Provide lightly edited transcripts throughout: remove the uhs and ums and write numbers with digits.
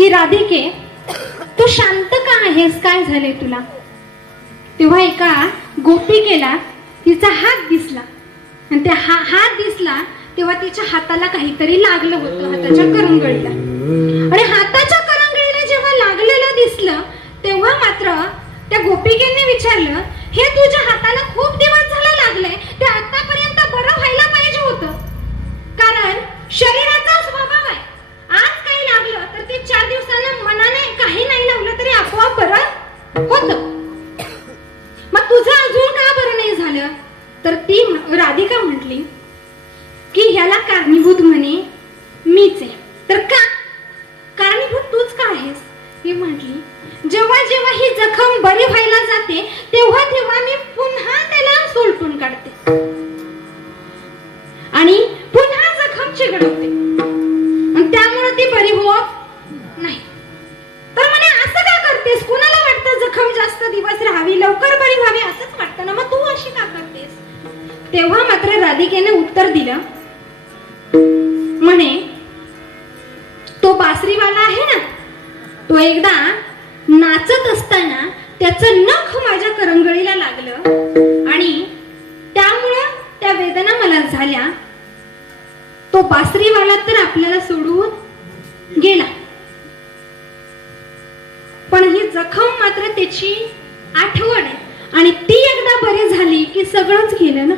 की राधिके तू शांत का आहेस, काय झाले तुला? तेव्हा एका गोपिकेला तिचा हात दिसला आणि त्या हात दिसला तेव्हा तिच्या हाताला काहीतरी लागलं होतं, हाताच्या करंगळीला. आणि हाताच्या करंगळीला जेव्हा लागलेलं दिसलं तेव्हा मात्र त्या गोपिकेने विचारलं, हे तुझ्या हाताला खूप दिवस झाला लागलंय, ते आतापर्यंत बरं व्हायला पाहिजे होतं. कारण शरीराचा स्वभाव आहे, आज काही लागलं तर ते 4 दिवसांना मनाने काही नाही लावलं तरी आपोआप बरं होतं. मग तुझं अजून का बरं नाही झालं? तर ती राधिका म्हटली की ह्याला कारणीभूत म्हणे मीच आहे. तर का कारणीभूत तूच का आहेस? ती म्हटली, जेव्हा जेव्हा ही जखम बरी व्हायला जाते तेव्हा तेव्हा मी पुन्हा त्याला सोलटून काढते आणि पुन्हा जखम चिघळवते आणि त्यामुळे ती बरी होत नाही. तर म्हणे असं का करतेस? कुणाला वाटतं जखम जास्त दिवस राहावी, लवकर बरी व्हावी असंच वाटतं ना, मग तू अशी का करतेस? तेव्हा मात्र राधिकेने उत्तर दिलं, म्हणे तो बासरीवाला आहे ना, तो एकदा नाचत असताना त्याचं नख माझ्या करंगळीला लागलं आणि त्यामुळं त्या वेदना मला झाल्या. तो बासरीवाला तर आपल्याला सोडून गेला, पण ही जखम मात्र त्याची आठवण आहे आणि ती एकदा बरी झाली की सगळंच गेलं ना.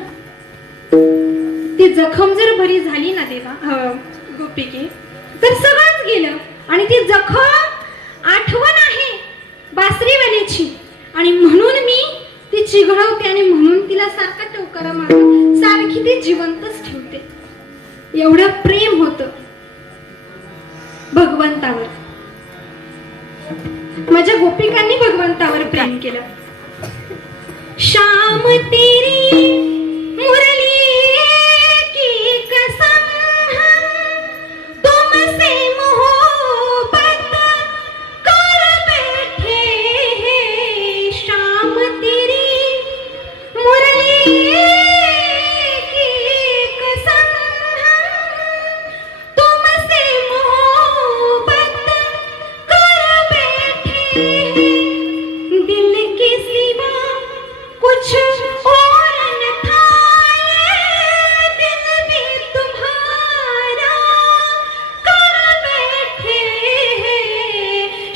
ती जखम जर बरी झाली ना देवा गोपिके, तर सगळंच गेलं. आणि ती जखम आठवण आहे बासरीवाल्याची आणि म्हणून मी ती चिघळवते आणि म्हणून तिला सारखा टवकारा मारून सारखी ती जिवंतच ठेवते. एवढं प्रेम होतं भगवंतावर. माझ्या गोपिकांनी भगवंतावर प्रेम केलं. श्याम तेरी मुरली की कसम तुमसे मोहब्बत कर बैठे हैं. श्याम तेरी मुरली की कसम तुमसे मोहब्बत कर बैठे हैं. दिल के सिवा कुछ और न था, ये दिल भी तुम्हारा कर बैठे हैं.